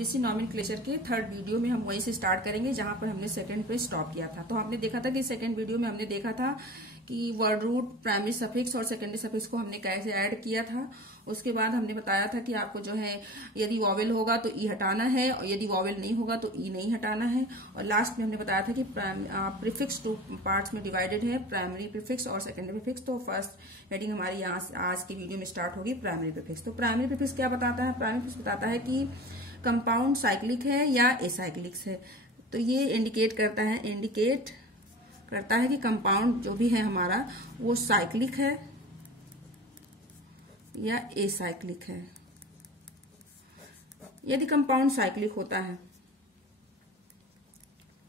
IPSC nomenclature के third video में हम वहीं से स्टार्ट करेंगे जहां पर हमने सेकंड पे स्टॉप किया था। तो हमने देखा था कि सेकंड वीडियो में हमने देखा था कि वर्ड रूट, प्राइमरी सफिक्स और सेकेंडरी सफिक्स को हमने कैसे ऐड किया था। उसके बाद हमने बताया था कि आपको जो है यदि वॉवेल होगा तो ई हटाना है और यदि वॉवेल नहीं होगा तो ई नहीं हटाना है। और लास्ट में हमने बताया था कि प्रीफिक्स 2 पार्ट्स में डिवाइडेड है, प्राइमरी प्रीफिक्स और सेकेंडरी प्रीफिक्स। तो फर्स्ट हेडिंग हमारी यहाँ आज की वीडियो में स्टार्ट होगी प्राइमरी प्रीफिक्स। तो प्राइमरी प्रीफिक्स क्या बताता है? प्राइमरी प्रीफिक्स बताता है कि कंपाउंड साइक्लिक है या एसाइक्लिक है। तो ये इंडिकेट करता है कि कंपाउंड जो भी है हमारा वो साइक्लिक है या एसाइक्लिक है। यदि कंपाउंड साइक्लिक होता है,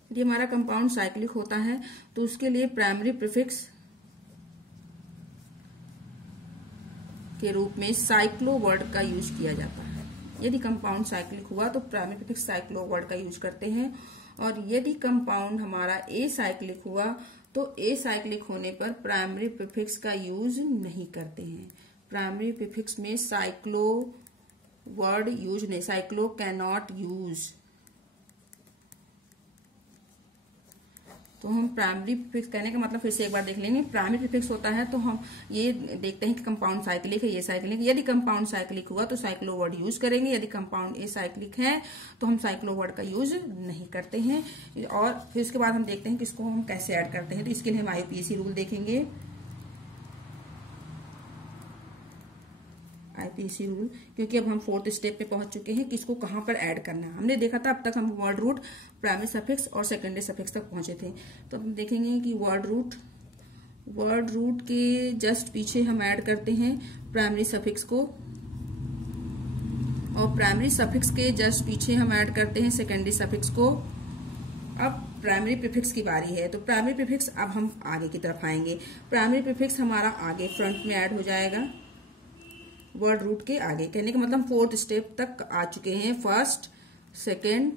यदि हमारा कंपाउंड साइक्लिक होता है तो उसके लिए प्राइमरी प्रीफिक्स के रूप में साइक्लो वर्ड का यूज किया जाता है। यदि कंपाउंड साइक्लिक हुआ तो प्राइमरी प्रीफिक्स साइक्लो वर्ड का यूज करते हैं। और यदि कंपाउंड हमारा एसाइक्लिक हुआ तो एसाइक्लिक होने पर प्राइमरी प्रीफिक्स का यूज नहीं करते हैं। प्राइमरी प्रीफिक्स में साइक्लो वर्ड यूज नहीं, साइक्लो कैन नॉट यूज। तो हम प्राइमरी प्रीफिक्स कहने का मतलब फिर से एक बार देख लेंगे। प्राइमरी प्रीफिक्स होता है तो हम ये देखते हैं कि कंपाउंड साइक्लिक है, ये साइक्लिक है। यदि कंपाउंड साइक्लिक हुआ तो साइक्लो वर्ड यूज करेंगे। यदि कंपाउंड एसाइक्लिक है तो हम साइक्लो वर्ड का यूज नहीं करते हैं। और फिर उसके बाद हम देखते हैं कि इसको हम कैसे ऐड करते हैं। तो इसके लिए हम आईपीएससी रूल देखेंगे। आईपीएससी रूल, क्योंकि अब हम फोर्थ स्टेप पे पहुंच चुके हैं कि इसको कहां पर ऐड करना है। हमने देखा था अब तक हम वर्ड रूट, प्राइमरी सफिक्स और सेकेंडरी सफिक्स तक पहुंचे थे। तो हम देखेंगे कि वर्ड रूट के जस्ट पीछे हम ऐड करते हैं प्राइमरी सफिक्स को, और प्राइमरी सफिक्स के जस्ट पीछे हम ऐड करते हैं सेकेंडरी सफिक्स को। अब प्राइमरी प्रीफिक्स की बारी है। तो प्राइमरी प्रीफिक्स अब हम आगे की तरफ आएंगे। प्राइमरी प्रीफिक्स हमारा आगे फ्रंट में ऐड हो जाएगा, वर्ड रूट के आगे। कहने का मतलब फोर्थ स्टेप तक आ चुके हैं, फर्स्ट, सेकेंड,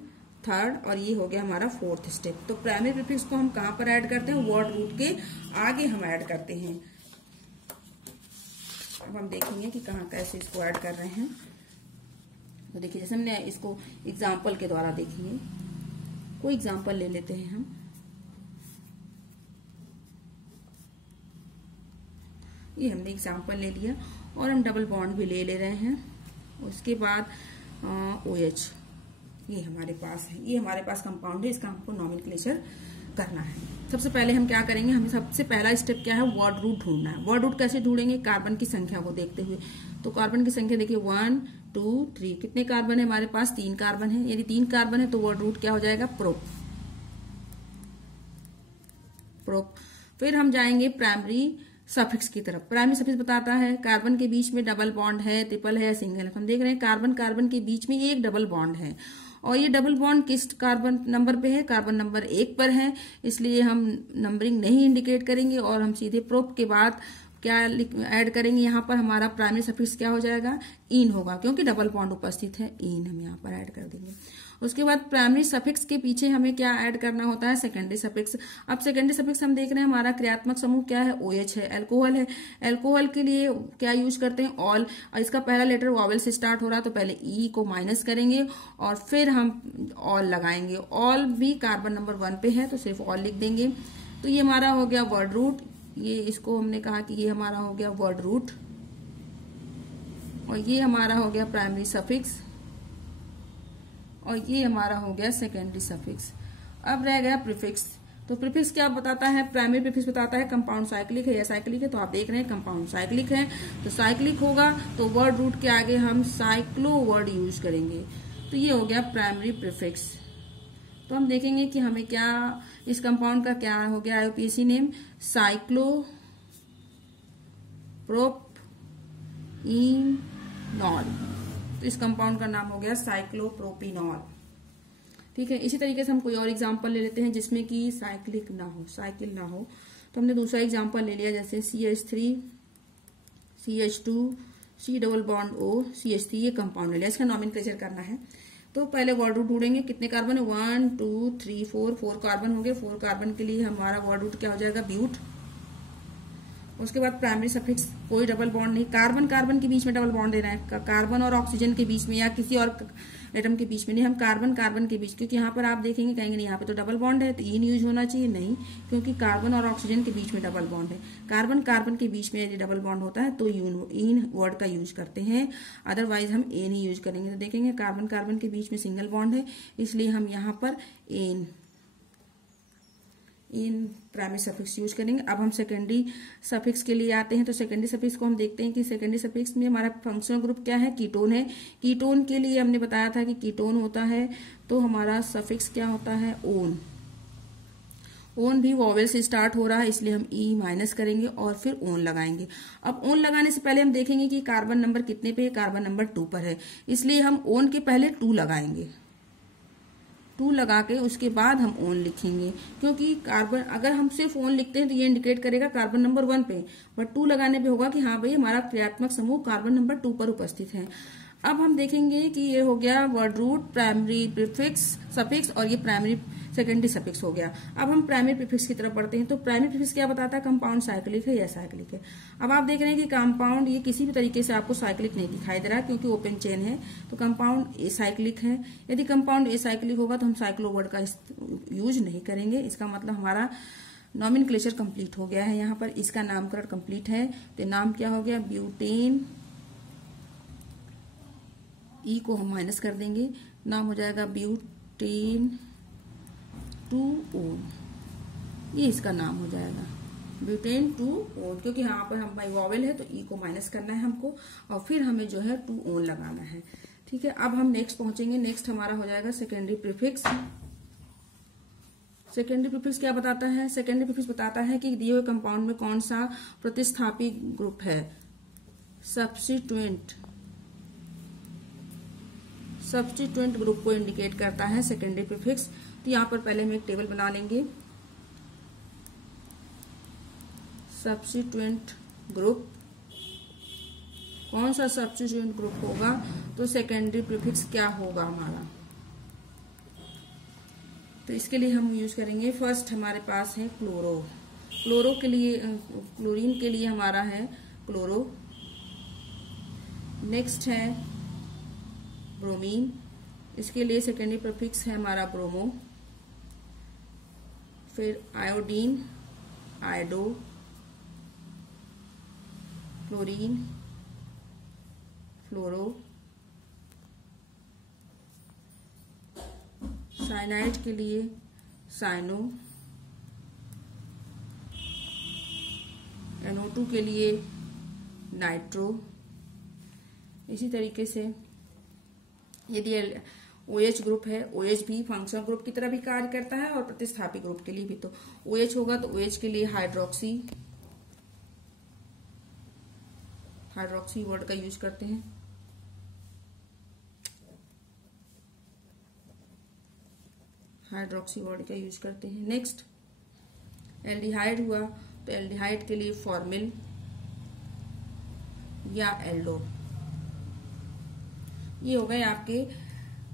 थर्ड, और ये हो गया हमारा फोर्थ स्टेप। तो प्राइमरी प्रीफिक्स को हम कहां पर ऐड करते हैं? वर्ड रूट के आगे हम ऐड करते हैं। अब हम देखेंगे कि कहां कैसे इसको ऐड कर रहे हैं। तो देखिए, जैसे हमने इसको एग्जाम्पल के द्वारा देखेंगे। कोई एग्जाम्पल ले लेते हैं हम। ये हमने एग्जाम्पल ले लिया और हम डबल बॉन्ड भी ले रहे हैं। उसके बाद OH ये हमारे पास है, ये हमारे पास कंपाउंड है, इसका हमको नॉमेनक्लेचर करना है। सबसे पहले हम क्या करेंगे? हमें सबसे पहला स्टेप क्या है? वर्ड रूट ढूंढना है। वर्ड रूट कैसे ढूंढेंगे? कार्बन की संख्या को देखते हुए। तो कार्बन की संख्या देखिए 1 2 3। कितने कार्बन है हमारे पास? 3 कार्बन है। यदि 3 कार्बन है तो वर्ड रूट क्या हो जाएगा? प्रोप। फिर हम जाएंगे प्राइमरी सफिक्स की तरफ। प्राइमरी सफिक्स बताता है कार्बन के बीच में डबल बॉन्ड है, ट्रिपल है, सिंगल है। हम देख रहे हैं कार्बन के बीच में एक डबल बॉन्ड है, और ये डबल बॉन्ड किस कार्बन नंबर पे है? कार्बन नंबर 1 पर है। इसलिए हम नंबरिंग नहीं इंडिकेट करेंगे और हम सीधे प्रोप के बाद क्या ऐड करेंगे? यहाँ पर हमारा प्राइमरी सफिक्स क्या हो जाएगा? इन होगा, क्योंकि डबल बॉन्ड उपस्थित है, इन हम यहाँ पर ऐड कर देंगे। उसके बाद प्राइमरी सफिक्स के पीछे हमें क्या ऐड करना होता है? Secondary suffix. अब सेकेंडरी सफिक्स हम देख रहे हैं हमारा क्रियात्मक समूह क्या है? OH है, अल्कोहल है। अल्कोहल के लिए क्या यूज करते हैं? ऑल। इसका पहला लेटर वॉवेल से स्टार्ट हो रहा है तो पहले ई को माइनस करेंगे और फिर हम ऑल लगाएंगे। ऑल भी कार्बन नंबर 1 पे है तो सिर्फ ऑल लिख देंगे। तो ये हमारा हो गया वर्ड रूट। ये इसको हमने कहा कि ये हमारा हो गया वर्ड रूट, और ये हमारा हो गया प्राइमरी सफिक्स, और ये हमारा हो गया सेकेंडरी सफिक्स। अब रह गया प्रीफिक्स। तो प्रीफिक्स क्या बताता है? प्राइमरी प्रीफिक्स बताता है कंपाउंड साइक्लिक है या साइक्लिक है। तो आप देख रहे हैं कंपाउंड साइक्लिक है, तो साइक्लिक होगा तो वर्ड रूट के आगे हम साइक्लो वर्ड यूज करेंगे। तो ये हो गया प्राइमरी प्रीफिक्स। तो हम देखेंगे कि हमें क्या इस कंपाउंड का क्या हो गया आईपीएससी नेम? साइक्लो प्रोपीनॉल। तो इस कंपाउंड का नाम हो गया साइक्लोप्रोपिनॉल। ठीक है। इसी तरीके से हम कोई और एग्जांपल ले लेते हैं जिसमें कि साइक्लिक ना हो, साइकिल ना हो। तो हमने दूसरा एग्जांपल ले लिया, जैसे CH3 CH2 C double bond O CH3, ये कंपाउंड ले लिया। इसका नॉमेनक्लेचर करना है। तो पहले वर्ड रूट ढूंढेंगे। कितने कार्बन है? 1 2 3 4 कार्बन होंगे। 4 कार्बन के लिए हमारा वर्ड रूट क्या हो जाएगा? ब्यूट। उसके बाद प्राइमरी सफिक्स, कोई डबल बॉन्ड नहीं। कार्बन कार्बन के बीच में डबल बॉन्ड देना है, कार्बन और ऑक्सीजन के बीच में या किसी और एटम के बीच में नहीं, हम कार्बन कार्बन के बीच, क्योंकि यहाँ पर आप देखेंगे कहेंगे नहीं यहाँ पे तो डबल बॉन्ड है तो इन यूज होना चाहिए, नहीं, क्योंकि कार्बन और ऑक्सीजन के बीच में डबल बॉन्ड है। कार्बन कार्बन के बीच में यदि डबल बॉन्ड होता है तो इन वर्ड का यूज करते हैं, अदरवाइज हम एन ही यूज करेंगे। तो देखेंगे कार्बन कार्बन के बीच में सिंगल बॉन्ड है, इसलिए हम यहाँ पर इन प्राइमरी सफिक्स यूज करेंगे। अब हम सेकेंडरी सफिक्स के लिए आते हैं। तो सेकेंडरी सफिक्स को हम देखते हैं कि सेकेंडरी सफिक्स में हमारा फंक्शनल ग्रुप क्या है, कीटोन है। कीटोन के लिए हमने बताया था कि कीटोन होता है तो हमारा सफिक्स क्या होता है, ओन। ओन भी वॉवेल से स्टार्ट हो रहा है, इसलिए हम ई माइनस करेंगे और फिर ओन लगाएंगे। अब ओन लगाने से पहले हम देखेंगे कि कार्बन नंबर कितने पे है, कार्बन नंबर 2 पर है, इसलिए हम ओन के पहले 2 लगाएंगे। 2 लगा के उसके बाद हम ओन लिखेंगे, क्योंकि कार्बन अगर हम सिर्फ ओन लिखते हैं तो ये इंडिकेट करेगा कार्बन नंबर 1 पे, बट 2 लगाने पे होगा कि हाँ भाई हमारा क्रियात्मक समूह कार्बन नंबर 2 पर उपस्थित है। अब हम देखेंगे कि ये हो गया word root, primary prefix suffix और ये प्राइमरी सेकेंडरी सफिक्स हो गया। अब हम प्राइमरी प्रीफिक्स की तरफ बढ़ते हैं। तो प्राइमरी प्रीफिक्स क्या बताता है, कंपाउंड साइक्लिक है या साइक्लिक है। अब आप देख रहे हैं कि कंपाउंड ये किसी भी तरीके से आपको साइक्लिक नहीं दिखाई दे रहा है, क्योंकि ओपन चेन है, तो कंपाउंड ए साइक्लिक है। यदि कंपाउंड ए साइक्लिक होगा तो हम साइक्लो वर्ड का यूज नहीं करेंगे। इसका मतलब हमारा नॉमेनक्लेचर कंप्लीट हो गया है, यहाँ पर इसका नामकरण कंप्लीट है। तो नाम क्या हो गया, ब्यूटेन, ई को हम माइनस कर देंगे, नाम हो जाएगा ब्यूटेन 2-ओन, ये इसका नाम हो जाएगा ब्यूटेन 2-ओन, क्योंकि यहाँ पर हम बाई वॉवेल है तो ई को माइनस करना है हमको और फिर हमें जो है 2-ओन लगाना है। ठीक है, अब हम नेक्स्ट पहुंचेंगे। नेक्स्ट हमारा हो जाएगा सेकेंडरी प्रीफिक्स। सेकेंडरी प्रीफिक्स क्या बताता है, सेकेंडरी प्रीफिक्स बताता है कि दिए हुए कंपाउंड में कौन सा प्रतिस्थापी ग्रुप है, सब्स्टिट्यूएंट ग्रुप को इंडिकेट करता है सेकेंडरी प्रीफिक्स। तो यहाँ पर पहले हम एक टेबल बना लेंगे। सब्स्टिट्यूएंट ग्रुप, कौन सा सब्स्टिट्यूएंट ग्रुप होगा, तो सेकेंडरी प्रीफिक्स क्या होगा हमारा, तो इसके लिए हम यूज करेंगे। फर्स्ट हमारे पास है क्लोरो, क्लोरो के लिए, क्लोरीन के लिए हमारा है क्लोरो। नेक्स्ट है ब्रोमीन, इसके लिए सेकेंडरी प्रीफिक्स है हमारा ब्रोमो। फिर आयोडीन, आयोडो, क्लोरीन, फ्लोरो। साइनाइड के लिए साइनो, NO2 के लिए नाइट्रो। इसी तरीके से यदि OH ग्रुप है, OH भी फंक्शनल ग्रुप की तरह भी कार्य करता है और प्रतिस्थापी ग्रुप के लिए भी। तो OH होगा तो OH के लिए हाइड्रोक्सी वर्ड का यूज करते हैं। हाइड्रोक्सी वर्ड का यूज करते हैं। नेक्स्ट एल्डिहाइड हुआ तो एल्डिहाइड के लिए फॉर्मिल या एल्डो। ये हो गए आपके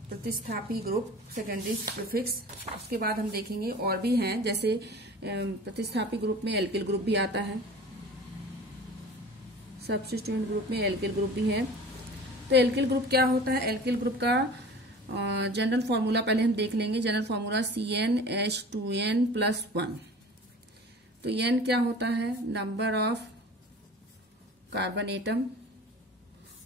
प्रतिस्थापी ग्रुप, सेकेंडरी प्रीफिक्स। उसके बाद हम देखेंगे और भी हैं, जैसे प्रतिस्थापी ग्रुप में एल्किल ग्रुप भी आता है, सब्स्टिट्यूएंट ग्रुप में एल्किल ग्रुप भी है। तो एल्किल ग्रुप क्या होता है, एल्किल ग्रुप का जनरल फॉर्मूला पहले हम देख लेंगे। General formula CnH2n+1। तो n क्या होता है, नंबर ऑफ कार्बन एटम,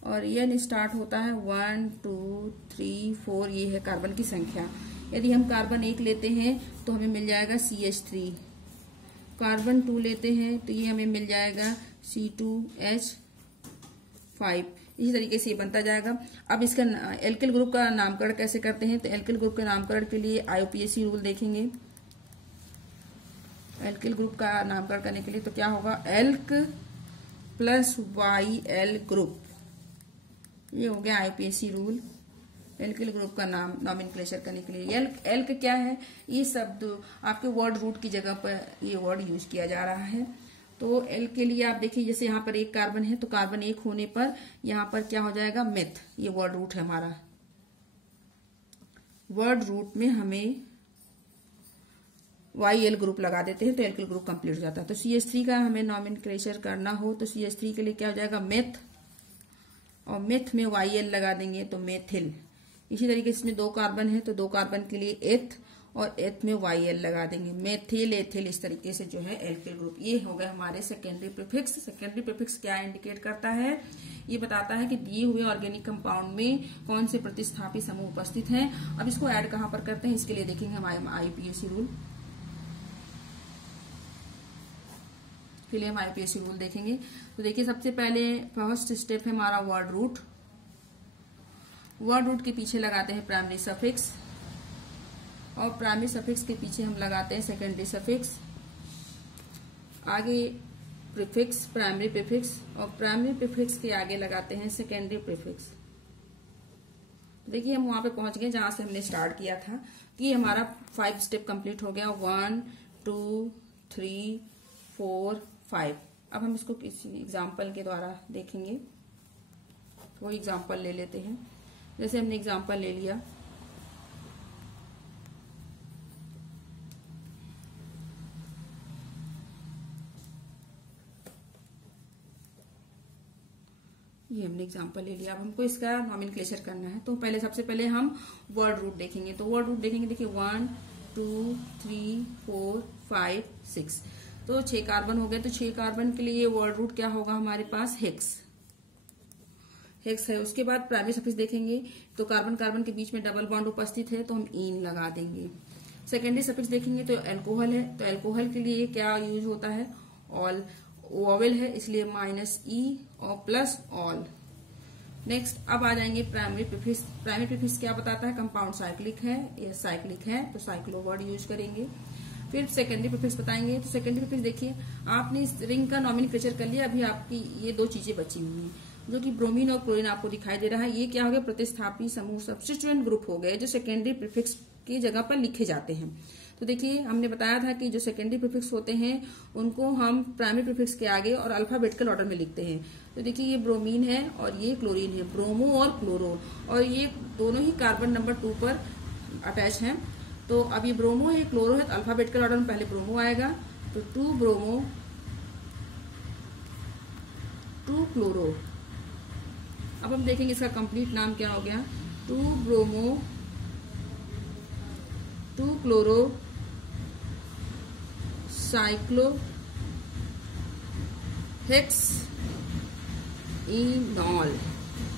और n स्टार्ट होता है 1 2 3 4, ये है कार्बन की संख्या। यदि हम कार्बन 1 लेते हैं तो हमें मिल जाएगा CH3, कार्बन 2 लेते हैं तो ये हमें मिल जाएगा C2H5। इसी तरीके से ये बनता जाएगा। अब इसका एल्किल ग्रुप का नामकरण कैसे करते हैं, तो एल्किल ग्रुप के नामकरण के लिए IUPAC रूल देखेंगे। एल्किल ग्रुप का नामकरण करने के लिए तो क्या होगा, एल्क प्लस YL ग्रुप, ये हो गया IUPAC रूल एल्किल ग्रुप का नाम नॉमेनक्लेचर करने के लिए। एल्क क्या है, ये शब्द आपके वर्ड रूट की जगह पर ये वर्ड यूज किया जा रहा है। तो एल के लिए आप देखिए, जैसे यहाँ पर एक कार्बन है तो कार्बन 1 होने पर यहाँ पर क्या हो जाएगा, मेथ। ये वर्ड रूट है हमारा। वर्ड रूट में हमें YL ग्रुप लगा देते हैं तो एल्किल ग्रुप कंप्लीट हो जाता है। तो CH3 का हमें नॉमेनक्लेचर करना हो तो CH3 के लिए क्या हो जाएगा, मेथ, और मेथ में YL लगा देंगे तो मेथिल। इसी तरीके से इसमें 2 कार्बन है तो 2 कार्बन के लिए एथ, और एथ में YL लगा देंगे, मेथिल एथिल। इस तरीके से जो है एल्किल ग्रुप। ये हो गए हमारे सेकेंडरी प्रीफिक्स। सेकेंडरी प्रीफिक्स क्या इंडिकेट करता है, ये बताता है कि दिए हुए ऑर्गेनिक कंपाउंड में कौन से प्रतिस्थापी समूह उपस्थित हैं। अब इसको ऐड कहां पर करते हैं, इसके लिए देखेंगे हमारे IUPAC रूल के लिए हम IUPAC रूल देखेंगे। तो देखिए सबसे पहले फर्स्ट स्टेप है हमारा वर्ड रूट। वर्ड रूट के पीछे लगाते हैं प्राइमरी सफिक्स, और प्राइमरी सफिक्स के पीछे हम लगाते हैं सेकेंडरी सफिक्स। आगे प्रीफिक्स, प्राइमरी प्रीफिक्स, और प्राइमरी प्रीफिक्स के आगे लगाते हैं सेकेंडरी प्रीफिक्स। देखिए हम वहां पे पहुंच गए जहां से हमने स्टार्ट किया था। कि हमारा 5 स्टेप कंप्लीट हो गया, 1 2 3 4 5। अब हम इसको किसी एग्जाम्पल के द्वारा देखेंगे। कोई एग्जाम्पल ले लेते हैं। जैसे हमने एग्जाम्पल ले लिया, ये हमने एग्जाम्पल ले लिया। अब हमको इसका नॉमेनक्लेचर करना है तो पहले सबसे पहले हम वर्ड रूट देखेंगे। तो वर्ड रूट देखेंगे, देखिए 1 2 3 4 5 6, तो 6 कार्बन हो गए। तो 6 कार्बन के लिए वर्ड रूट क्या होगा हमारे पास, हेक्स। हेक्स है। उसके बाद प्राइमरी सफिक्स देखेंगे तो कार्बन कार्बन के बीच में डबल बॉन्ड उपस्थित है तो हम ईन लगा देंगे। सेकेंडरी सफिक्स देखेंगे तो एल्कोहल है, तो एल्कोहल के लिए क्या यूज होता है, ऑल। वोवेल है इसलिए -E और प्लस ऑल। नेक्स्ट अब आ जाएंगे प्राइमरी प्रीफिक्स। प्राइमरी प्रीफिक्स क्या बताता है, कंपाउंड साइक्लिक है या साइक्लिक है तो साइक्लो वर्ड यूज करेंगे। फिर सेकेंडरी प्रीफिक्स बताएंगे। तो सेकेंडरी प्रीफिक्स देखिए आपने इस रिंग का नॉमेनक्लेचर कर लिया। अभी आपकी ये 2 चीजें बची हुई हैं जो कि ब्रोमीन और क्लोरीन आपको दिखाई दे रहा है। ये क्या हो गया, प्रतिस्थापी समूह, सब्स्टिट्यूएंट ग्रुप हो गए जो सेकेंडरी प्रीफिक्स की जगह पर लिखे जाते हैं। तो देखिए हमने बताया था कि जो सेकेंडरी प्रीफिक्स होते हैं उनको हम प्राइमरी प्रीफिक्स के आगे और अल्फाबेटिकल ऑर्डर में लिखते हैं। तो देखिए ये ब्रोमीन है और ये क्लोरीन है, ब्रोमो और क्लोरो, और ये दोनों ही कार्बन नंबर 2 पर अटैच हैं। तो अब ये ब्रोमो है, क्लोरो है, तो अल्फाबेटिकल ऑर्डर में पहले ब्रोमो आएगा तो 2 ब्रोमो 2 क्लोरो। अब हम देखेंगे इसका कंप्लीट नाम क्या हो गया, 2 ब्रोमो 2 क्लोरो साइक्लो हेक्स इनॉल।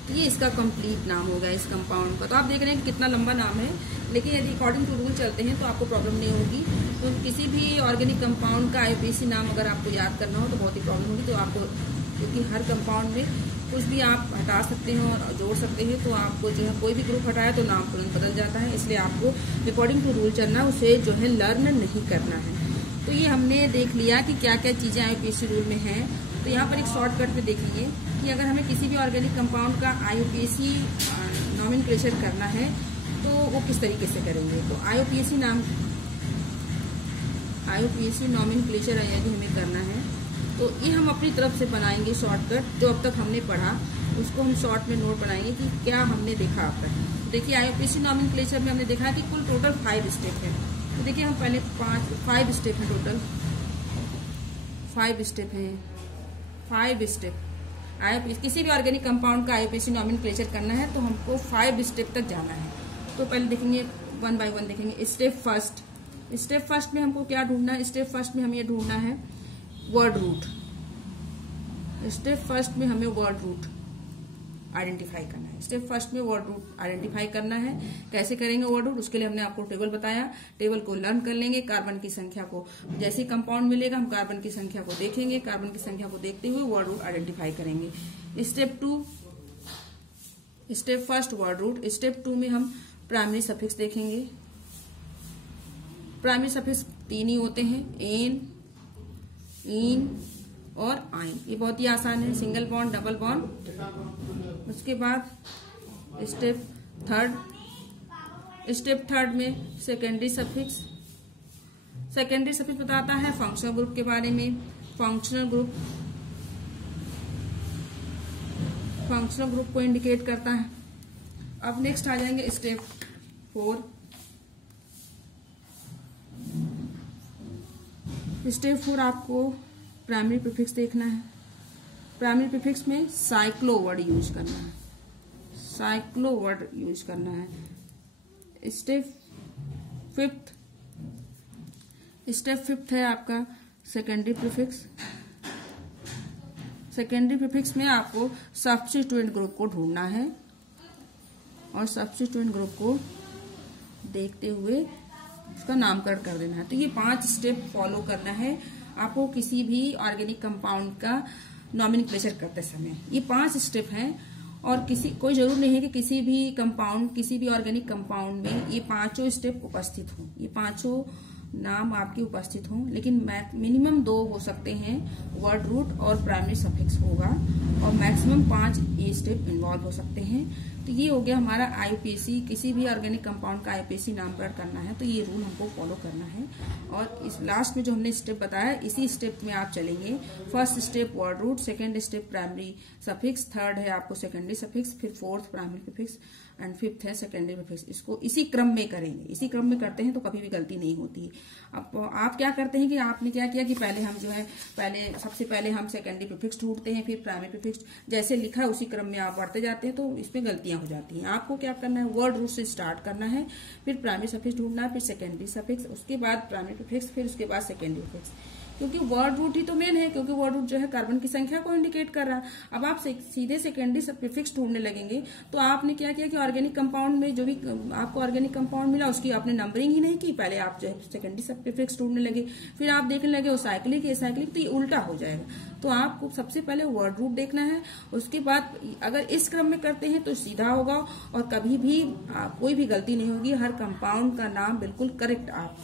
ये इसका कंप्लीट नाम हो गया इस कंपाउंड का। तो आप देख रहे हैं कि कितना लंबा नाम है, लेकिन यदि अकॉर्डिंग टू रूल चलते हैं तो आपको प्रॉब्लम नहीं होगी। तो किसी भी ऑर्गेनिक कंपाउंड का IUPAC नाम अगर आपको याद करना हो तो बहुत ही प्रॉब्लम होगी। तो आपको, क्योंकि हर कंपाउंड में कुछ भी आप हटा सकते हैं और जोड़ सकते हैं, तो आपको जो है कोई भी ग्रुप हटाया तो नाम तुरंत बदल जाता है। इसलिए आपको अकॉर्डिंग टू रूल चलना, उसे जो है लर्न नहीं करना है। तो ये हमने देख लिया कि क्या क्या चीजें IUPAC रूल में हैं। तो यहाँ पर एक शॉर्टकट में देखेंगे कि अगर हमें किसी भी ऑर्गेनिक कंपाउंड का IUPAC नॉमेनक्लेचर करना है तो वो किस तरीके से करेंगे। तो IUPAC नॉमेनक्लेचर यदि हमें करना है तो ये हम अपनी तरफ से बनाएंगे शॉर्टकट। जो अब तक हमने पढ़ा उसको हम शॉर्ट में नोट बनाएंगे कि क्या हमने देखा अब तक। तो देखिए IUPAC नॉमेनक्लेचर में हमने देखा कि कुल टोटल 5 स्टेप है। तो देखिए हम पहले 5 स्टेप है, टोटल 5 स्टेप है। 5 स्टेप किसी भी ऑर्गेनिक कंपाउंड का IUPAC नॉमेनक्लेचर करना है तो हमको 5 स्टेप तक जाना है। तो पहले देखेंगे 1 बाय 1 देखेंगे। स्टेप फर्स्ट में हमको क्या ढूंढना है, स्टेप फर्स्ट में हमें ये ढूंढना है वर्ड रूट। स्टेप फर्स्ट में हमें वर्ड रूट आइडेंटिफाई करना है। स्टेप फर्स्ट में वर्ड रूट आइडेंटिफाई करना है। कैसे करेंगे वर्ड रूट, उसके लिए हमने आपको टेबल बताया। टेबल को लर्न कर लेंगे। कार्बन की संख्या को, जैसे कंपाउंड मिलेगा हम कार्बन की संख्या को देखेंगे। कार्बन की संख्या को देखते हुए वर्ड रूट आइडेंटिफाई करेंगे। Step first word root. Step 2 में हम प्राइमरी सफिक्स देखेंगे। प्राइमरी सफिक्स 3 ही होते हैं, एन, इन और आइन। ये बहुत ही आसान है, सिंगल बॉन्ड, डबल बॉन्ड। उसके बाद स्टेप थर्ड में सेकेंडरी सफिक्स। सेकेंडरी सफिक्स बताता है फंक्शनल ग्रुप के बारे में। फंक्शनल ग्रुप को इंडिकेट करता है। अब नेक्स्ट आ जाएंगे स्टेप 4। स्टेप 4 आपको प्राइमरी प्रीफिक्स देखना है। प्राइमरी प्रीफिक्स में साइक्लो वर्ड यूज करना है, साइक्लो वर्ड यूज करना है। स्टेप फिफ्थ है आपका सेकेंडरी प्रीफिक्स। सेकेंडरी प्रीफिक्स में आपको सब्स्टिट्यूएंट ग्रुप को ढूंढना है और सब्स्टिट्यूएंट ग्रुप को देखते हुए उसका नामकरण कर देना है। तो ये 5 स्टेप फॉलो करना है आपको किसी भी ऑर्गेनिक कंपाउंड का नॉमेनक्लेचर करते समय। ये 5 स्टेप हैं और कोई जरूर नहीं है कि किसी भी ऑर्गेनिक कंपाउंड में ये 5 स्टेप उपस्थित हों, ये 5 नाम आपके उपस्थित हों, लेकिन मिनिमम 2 हो सकते हैं, वर्ड रूट और प्राइमरी सफिक्स होगा, और मैक्सिमम 5 ये स्टेप इन्वॉल्व हो सकते हैं। तो ये हो गया हमारा आईपीसी, किसी भी ऑर्गेनिक कंपाउंड का आईपीसी नामकरण करना है तो ये रूल हमको फॉलो करना है। और इस लास्ट में जो हमने स्टेप बताया इसी स्टेप में आप चलेंगे। First step word root, second step primary suffix, third है आपको सेकेंडरी सफिक्स, फिर fourth primary prefix and fifth है सेकेंडरी प्रीफिक्स। इसको इसी क्रम में करेंगे, इसी क्रम में करते हैं तो कभी भी गलती नहीं होती। अब आप क्या करते हैं कि आपने क्या किया कि सबसे पहले हम सेकेंडरी प्रीफिक्स ढूंढते हैं, फिर प्राइमरी प्रीफिक्स, जैसे लिखा है उसी क्रम में आप बढ़ते जाते हैं तो इसमें गलतियां हो जाती हैं। आपको क्या करना है, वर्ड रूट से स्टार्ट करना है, फिर प्राइमरी सफिक्स ढूंढना है, फिर सेकेंडरी सफिक्स, उसके बाद प्राइमरी प्रीफिक्स, फिर उसके बाद सेकेंडरी प्रीफिक्स, क्योंकि वर्ड रूट ही तो मेन है, क्योंकि वर्ड रूट जो है कार्बन की संख्या को इंडिकेट कर रहा है। अब आप सीधे सेकेंडरी प्रीफिक्स ढूंढने लगेंगे तो आपने क्या किया कि ऑर्गेनिक कंपाउंड में जो भी आपको ऑर्गेनिक कंपाउंड मिला उसकी आपने नंबरिंग ही नहीं की, पहले आप जो है सेकेंडरी प्रीफिक्स ढूंढने लगे, फिर आप देखने लगे वो साइक्लिक तो ये उल्टा हो जाएगा। तो आपको सबसे पहले वर्ड रूट देखना है, उसके बाद अगर इस क्रम में करते हैं तो सीधा होगा और कभी भी कोई भी गलती नहीं होगी। हर कंपाउंड का नाम बिल्कुल करेक्ट आप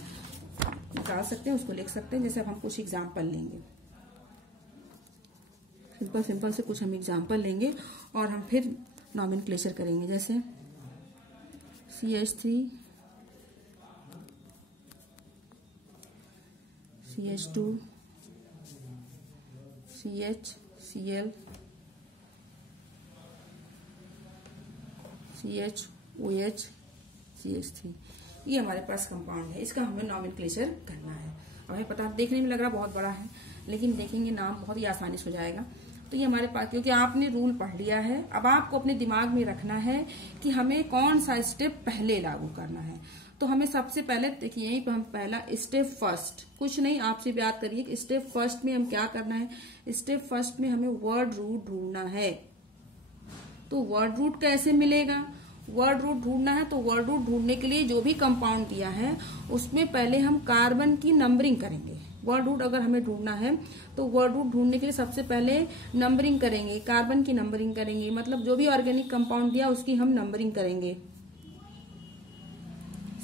निकाल सकते हैं, उसको लिख सकते हैं। जैसे अब हम कुछ एग्जाम्पल लेंगे, सिंपल से कुछ हम एग्जाम्पल लेंगे और हम फिर नॉमेनक्लेचर करेंगे। जैसे CH3 CH2 CH Cl CH OH CH3, ये हमारे पास कंपाउंड है, इसका हमें नॉमेनक्लेचर करना है। हमें पता देखने में लग रहा बहुत बड़ा है, लेकिन देखेंगे नाम बहुत ही आसानी से हो जाएगा। तो ये हमारे पास, क्योंकि आपने रूल पढ़ लिया है, अब आपको अपने दिमाग में रखना है कि हमें कौन सा स्टेप पहले लागू करना है। तो हमें सबसे पहले देखिए यहीं पर हम पहला स्टेप फर्स्ट, कुछ नहीं आपसे याद करिए स्टेप फर्स्ट में हम क्या करना है। स्टेप फर्स्ट में हमें वर्ड रूट ढूंढना है। तो वर्ड रूट कैसे मिलेगा, वर्ड रूट ढूंढना है तो वर्ड रूट ढूंढने के लिए जो भी कंपाउंड दिया है उसमें पहले हम कार्बन की नंबरिंग करेंगे। वर्ड रूट अगर हमें ढूंढना है तो वर्ड रूट ढूंढने के लिए सबसे पहले नंबरिंग करेंगे, कार्बन की नंबरिंग करेंगे, मतलब जो भी ऑर्गेनिक कंपाउंड दिया उसकी हम नंबरिंग करेंगे।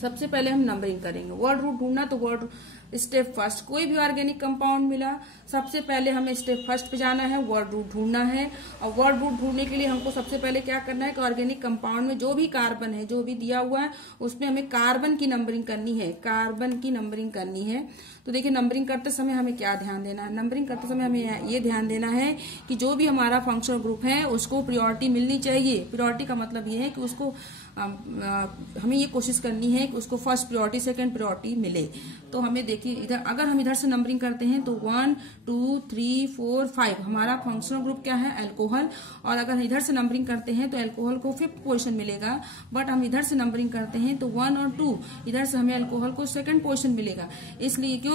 सबसे पहले हम नंबरिंग करेंगे। वर्ड रूट ढूंढना तो वर्ड स्टेप फर्स्ट, कोई भी ऑर्गेनिक कंपाउंड मिला सबसे पहले हमें स्टेप फर्स्ट पे जाना है, वर्ड रूट ढूंढना है। और वर्ड रूट ढूंढने के लिए हमको सबसे पहले क्या करना है कि ऑर्गेनिक कंपाउंड में जो भी कार्बन है, जो भी दिया हुआ है उसमें हमें कार्बन की नंबरिंग करनी है, कार्बन की नंबरिंग करनी है। तो देखिए नंबरिंग करते समय हमें क्या ध्यान देना है, नंबरिंग करते समय हमें ये ध्यान देना है कि जो भी हमारा फंक्शनल ग्रुप है उसको प्रायोरिटी मिलनी चाहिए। प्रायोरिटी का मतलब ये है कि उसको हमें ये कोशिश करनी है कि उसको फर्स्ट प्रायोरिटी सेकंड प्रायोरिटी मिले। तो हमें देखिए इधर अगर हम इधर से नंबरिंग करते हैं तो 1 2 3 4 5 हमारा फंक्शनल ग्रुप क्या है, अल्कोहल। और अगर इधर से नंबरिंग करते हैं तो अल्कोहल को 5th पोजीशन मिलेगा, बट हम इधर से नंबरिंग करते हैं तो 1 और 2 इधर से हमें अल्कोहल को 2nd पोजीशन मिलेगा। इसलिए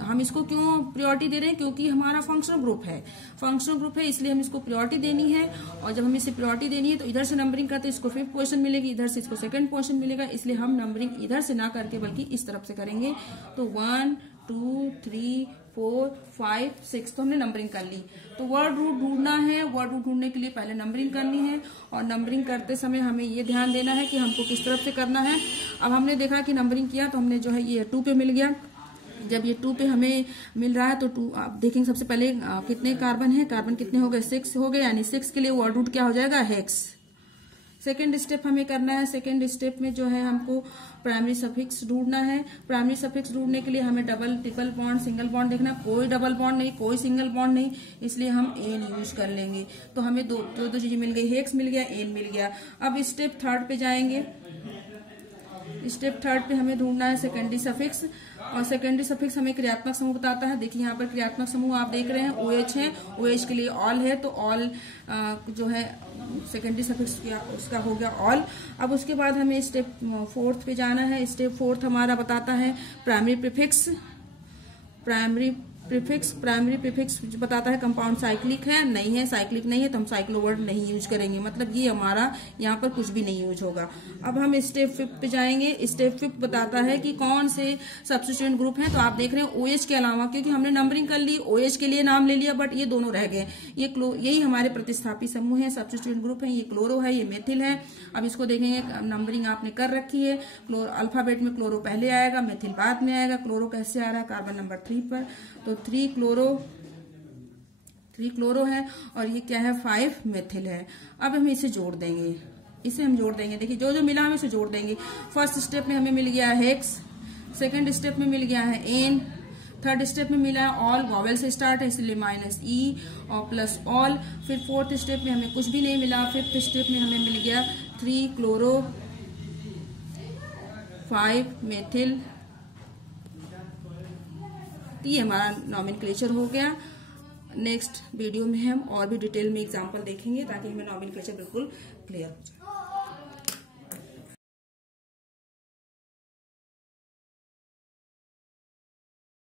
हम इसको क्यों प्रायोरिटी दे रहे हैं, क्योंकि हमारा फंक्शनल ग्रुप है, इसलिए हम इसको प्रायोरिटी देनी है। और जब हमें इसे प्रायोरिटी देनी है तो इधर से नंबरिंग करते हैं इसको 5th पोजीशन मिलेगी, इधर से इसको 2nd पोजीशन मिलेगा। इसलिए हम नंबरिंग इधर से ना करके बल्कि इस तरफ से करेंगे। तो 1 2 3 4 5 6 तो हमने नंबरिंग कर ली। तो वर्ड रूट ढूंढना है, वर्ड रूट ढूंढने के लिए पहले नंबरिंग करनी है और नंबरिंग करते समय हमें ये ध्यान देना है कि हमको किस तरफ से करना है। अब हमने देखा कि नंबरिंग किया तो हमने जो है ये 2 पे मिल गया। जब ये 2 पे हमें मिल रहा है तो 2 आप देखेंगे सबसे पहले कितने कार्बन है, कार्बन कितने हो गए, 6 हो गए, यानी 6 के लिए वर्ड रूट क्या हो जाएगा, हेक्स। सेकेंड स्टेप हमें करना है, सेकेंड स्टेप में जो है हमको प्राइमरी सफिक्स ढूंढना है। प्राइमरी सफिक्स ढूंढने के लिए हमें double triple bond single bond देखना, कोई डबल बॉन्ड नहीं, कोई सिंगल बॉन्ड नहीं, इसलिए हम एन यूज कर लेंगे। तो हमें दो चीजें मिल गई, हेक्स मिल गया, एन मिल गया। अब स्टेप थर्ड पे जाएंगे। स्टेप थर्ड पे हमें ढूंढना है सेकेंडरी सफिक्स। और सेकेंडरी सफिक्स हमें क्रियात्मक समूह बताता है। देखिए यहाँ पर क्रियात्मक समूह आप देख रहे हैं OH है, OH के लिए ऑल है, तो ऑल जो है सेकेंडरी सफिक्स उसका हो गया ऑल। अब उसके बाद हमें स्टेप 4 पे जाना है। स्टेप 4 हमारा बताता है प्राइमरी प्रीफिक्स। प्राइमरी प्रीफिक्स बताता है कंपाउंड साइक्लिक है, नहीं है, साइक्लिक नहीं है तो हम साइक्लो वर्ड नहीं यूज करेंगे, मतलब ये हमारा यहाँ पर कुछ भी नहीं यूज होगा। अब हम स्टेप 5 पे जाएंगे। स्टेप 5 बताता है कि कौन से सब्स्टिट्यूएंट ग्रुप हैं। तो आप देख रहे हैं OH के अलावा, क्योंकि हमने नंबरिंग कर ली, OH के लिए नाम ले लिया, बट ये दोनों रह गए। यही हमारे प्रतिस्थापी समूह है, सब्स्टिट्यूएंट ग्रुप है। ये क्लोरो है, ये मेथिल है। अब इसको देखेंगे, नंबरिंग आपने कर रखी है। अल्फाबेट में क्लोरो पहले आएगा, मेथिल बाद में आएगा। क्लोरो कैसे आ रहा है? कार्बन नंबर 3 पर, तो 3 क्लोरो है, और ये क्या है? 5 मेथिल है। अब हम इसे जोड़ देंगे, देखिए जो जो मिला हम इसे जोड़ देंगे। फर्स्ट स्टेप में हमें मिल गया है हेक्स, सेकंड स्टेप में मिल गया है एन, थर्ड स्टेप में मिला है ऑल, वॉवेल से स्टार्ट है इसलिए -E और प्लस ऑल। फिर फोर्थ स्टेप में हमें कुछ भी नहीं मिला। फिफ्थ स्टेप में हमें मिल गया 3 क्लोरो 5 मेथिल। ये हमारा नॉमेनक्लेचर हो गया। नेक्स्ट वीडियो में हम और भी डिटेल में एग्जांपल देखेंगे ताकि हमें नॉमेनक्लेचर बिल्कुल क्लियर हो जाए।